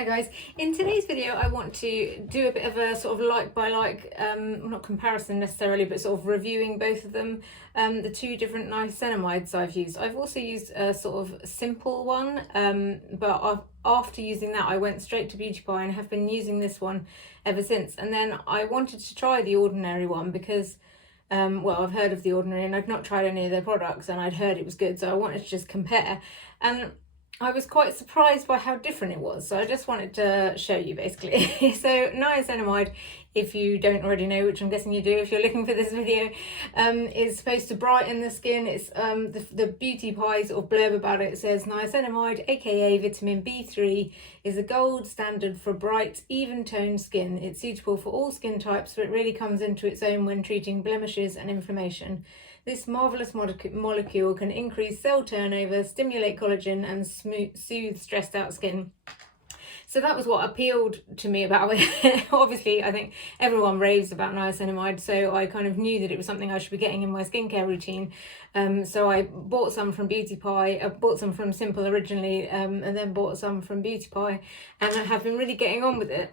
Hi guys, in today's video I want to do a bit of a sort of like by like, not comparison necessarily, but sort of reviewing both of them, the two different niacinamides I've used. I've also used a sort of simple one, but after using that I went straight to Beauty Pie and have been using this one ever since. And then I wanted to try the ordinary one because well, I've heard of the ordinary and I've not tried any of their products and I'd heard it was good, so I wanted to just compare. And I was quite surprised by how different it was, so I just wanted to show you basically. So niacinamide, if you don't already know, which I'm guessing you do if you're looking for this video, is supposed to brighten the skin. It's the Beauty Pie sort of blurb about it says niacinamide, aka vitamin B3, is a gold standard for bright, even toned skin. It's suitable for all skin types, but it really comes into its own when treating blemishes and inflammation. This marvellous molecule can increase cell turnover, stimulate collagen and soothe stressed out skin. So that was what appealed to me about it. Obviously, I think everyone raves about niacinamide, so I kind of knew that it was something I should be getting in my skincare routine. So I bought some from Beauty Pie, I bought some from Simple originally, and then bought some from Beauty Pie, and I have been really getting on with it.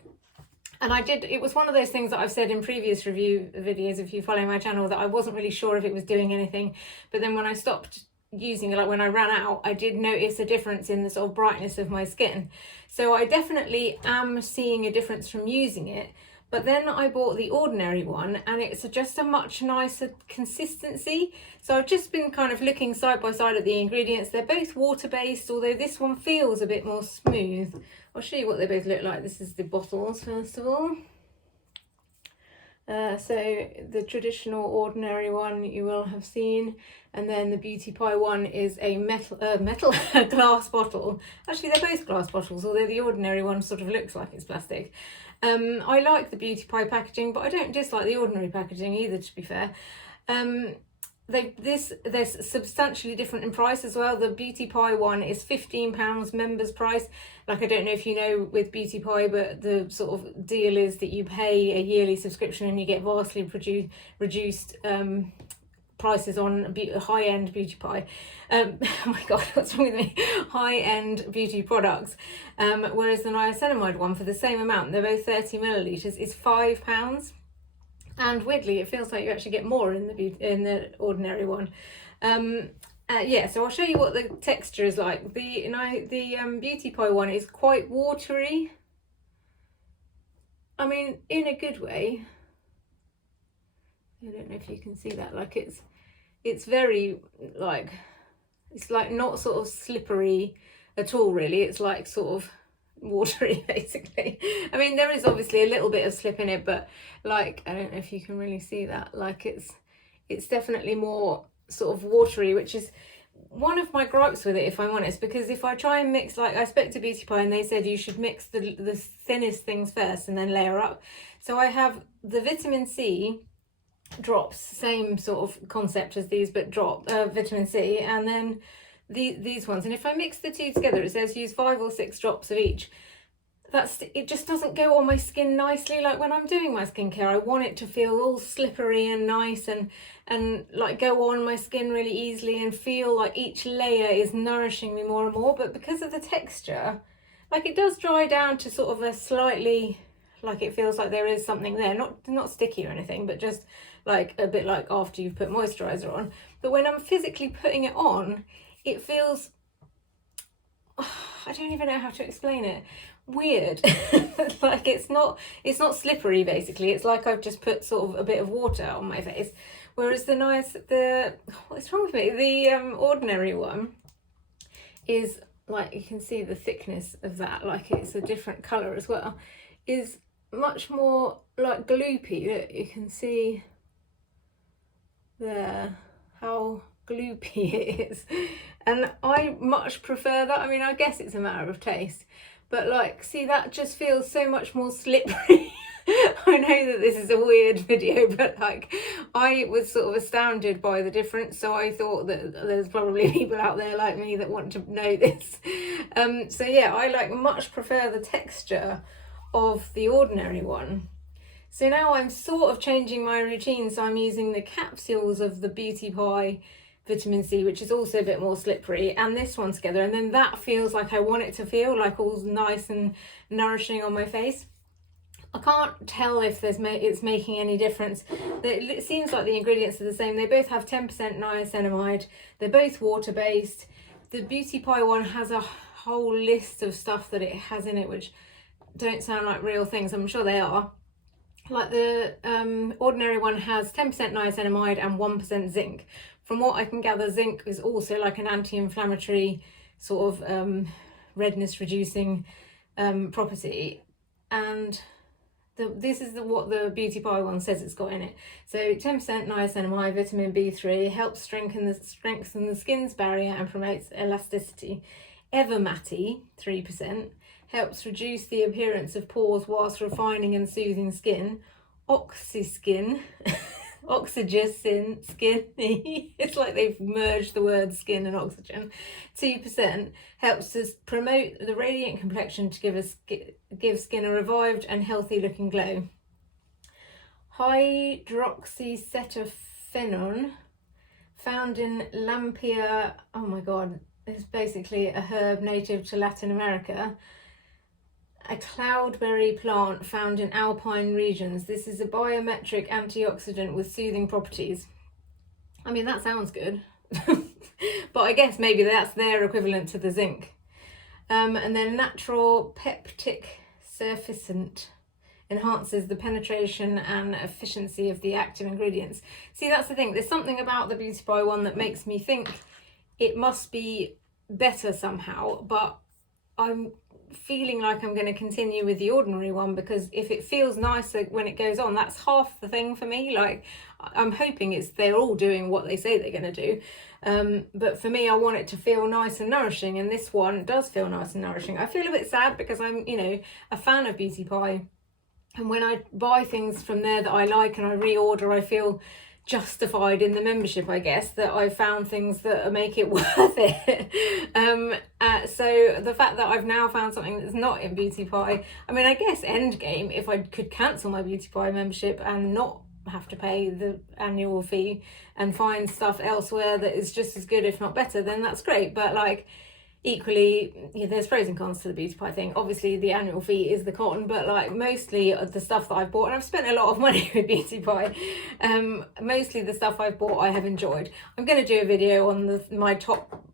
And it was one of those things that I've said in previous review videos, if you follow my channel, that I wasn't really sure if it was doing anything. But then when I stopped using it, like when I ran out, I did notice a difference in the sort of brightness of my skin. So I definitely am seeing a difference from using it. But then I bought the ordinary one and it's just a much nicer consistency. So I've just been kind of looking side by side at the ingredients. They're both water-based, although this one feels a bit more smooth. I'll show you what they both look like. This is the bottles, first of all. So the traditional ordinary one you will have seen, and then the Beauty Pie one is a glass bottle. Actually, they're both glass bottles, although the ordinary one sort of looks like it's plastic. I like the Beauty Pie packaging, but I don't dislike the ordinary packaging either, to be fair. They're substantially different in price as well. The Beauty Pie one is £15 members price. Like, I don't know if you know with Beauty Pie, but the sort of deal is that you pay a yearly subscription and you get vastly reduced prices on high-end Beauty Pie. Oh my god, what's wrong with me? High-end beauty products. Whereas the niacinamide one, for the same amount, they're both 30 millilitres, is £5. And weirdly, it feels like you actually get more in the ordinary one. Yeah, so I'll show you what the texture is like. The Beauty Pie one is quite watery. I mean, in a good way. I don't know if you can see that. Like, it's very like, it's like not sort of slippery at all, really. It's like sort of watery, basically. I mean, there is obviously a little bit of slip in it, but like, I don't know if you can really see that. Like, it's definitely more sort of watery, which is one of my gripes with it, if I'm honest, because if I try and mix, like I spoke to Beauty Pie and they said you should mix the thinnest things first and then layer up. So I have the vitamin C drops, same sort of concept as these, but vitamin C, and then these ones. And if I mix the two together, it says use 5 or 6 drops of each. It just doesn't go on my skin nicely. Like, when I'm doing my skincare, I want it to feel all slippery and nice and like go on my skin really easily and feel like each layer is nourishing me more and more. But because of the texture, like, it does dry down to sort of a slightly, like, it feels like there is something there, not sticky or anything, but just like a bit like after you've put moisturizer on. But when I'm physically putting it on, it feels, I don't even know how to explain it, weird. Like, it's not slippery, basically. It's like I've just put sort of a bit of water on my face. Whereas what's wrong with me? The ordinary one is, like, you can see the thickness of that, like it's a different colour as well, is much more like gloopy. Look, you can see there how gloopy it is, and I much prefer that. I mean, I guess it's a matter of taste, but like, see, that just feels so much more slippery. I know that this is a weird video, but like, I was sort of astounded by the difference, so I thought that there's probably people out there like me that want to know this. So yeah, I like much prefer the texture of the ordinary one. So now I'm sort of changing my routine, so I'm using the capsules of the Beauty Pie vitamin C, which is also a bit more slippery, and this one together, and then that feels like I want it to feel like all nice and nourishing on my face. I can't tell if it's making any difference. It seems like the ingredients are the same. They both have 10% niacinamide. They're both water-based. The Beauty Pie one has a whole list of stuff that it has in it which don't sound like real things. I'm sure they are. Like the ordinary one has 10% niacinamide and 1% zinc. From what I can gather, zinc is also like an anti-inflammatory sort of redness reducing property, and this is what the Beauty Pie one says it's got in it. So 10% niacinamide, vitamin B3, helps strengthen the skin's barrier and promotes elasticity. Evermati, 3%, helps reduce the appearance of pores whilst refining and soothing skin. Oxyskin, oxygen skin, it's like they've merged the word skin and oxygen. 2% helps us promote the radiant complexion to give skin a revived and healthy looking glow. Hydroxycetophenone, found in Lampia, oh my god, it's basically a herb native to Latin America, a cloudberry plant found in alpine regions. This is a biometric antioxidant with soothing properties. I mean, that sounds good. But I guess maybe that's their equivalent to the zinc. And then natural peptic surfactant enhances the penetration and efficiency of the active ingredients. See, that's the thing. There's something about the Beauty Pie one that makes me think it must be better somehow, but I'm feeling like I'm going to continue with the ordinary one, because if it feels nicer when it goes on, that's half the thing for me. Like, I'm hoping they're all doing what they say they're going to do, but for me, I want it to feel nice and nourishing, and this one does feel nice and nourishing. I feel a bit sad because I'm, you know, a fan of Beauty Pie, and when I buy things from there that I like and I reorder, I feel justified in the membership, I guess, that I found things that make it worth it. So the fact that I've now found something that's not in Beauty Pie, I mean, I guess endgame, if I could cancel my Beauty Pie membership and not have to pay the annual fee and find stuff elsewhere that is just as good, if not better, then that's great. But like, equally, yeah, there's pros and cons to the Beauty Pie thing. Obviously the annual fee is the con, but like mostly the stuff that I've bought, and I've spent a lot of money with Beauty Pie, mostly the stuff I've bought I have enjoyed. I'm going to do a video on my top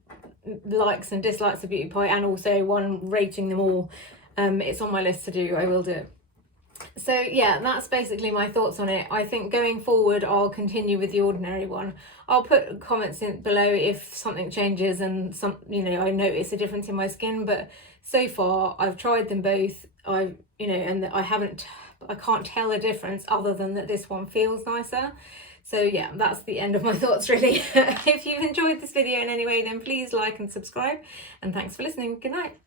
likes and dislikes of Beauty Pie, and also one rating them all. It's on my list to do. I will do it. So yeah, that's basically my thoughts on it. I think going forward I'll continue with the ordinary one. I'll put comments in below if something changes and I notice a difference in my skin, but so far I've tried them both. I can't tell a difference other than that this one feels nicer. So yeah, that's the end of my thoughts really. If you've enjoyed this video in any way, then please like and subscribe, and thanks for listening. Good night.